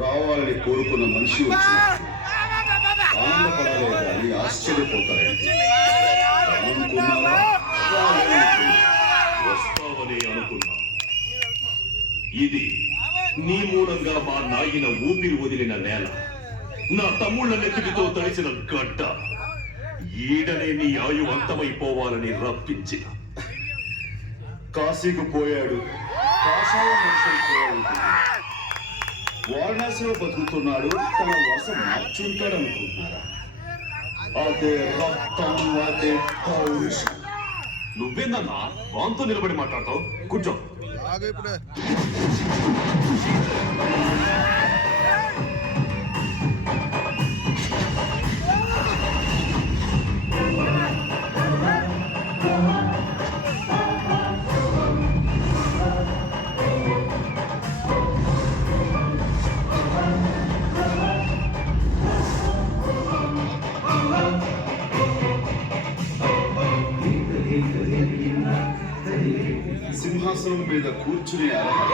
రావాలని కోరుకున్న మనిషి వచ్చినప్పుడు ఆనందపడాలే కానీ ఆశ్చర్యపోతారండి. వస్తావని అనుకున్నా. ఇది నీ మూలంగా మా నాయన ఊపిరి వదిలిన నేల, నా తమ్ముళ్ళ నెత్తితో తడిసిన గడ్డ. ఈడనే నీ ఆయు అంతమైపోవాలని రప్పించిన. కాశీకు పోయాడు, కాషాయ మనుషులు వారణాసిలో బతుకుతున్నాడు, తన వరుస మార్చుంటాడనుకుంటున్నారా? అదే రక్తం, అదే పౌరుషం. నువ్వేందన్నా వాంతో నిలబడి మాట్లాడతావు? కూర్చో. సింహాసనం మీద కూర్చునే అర్హత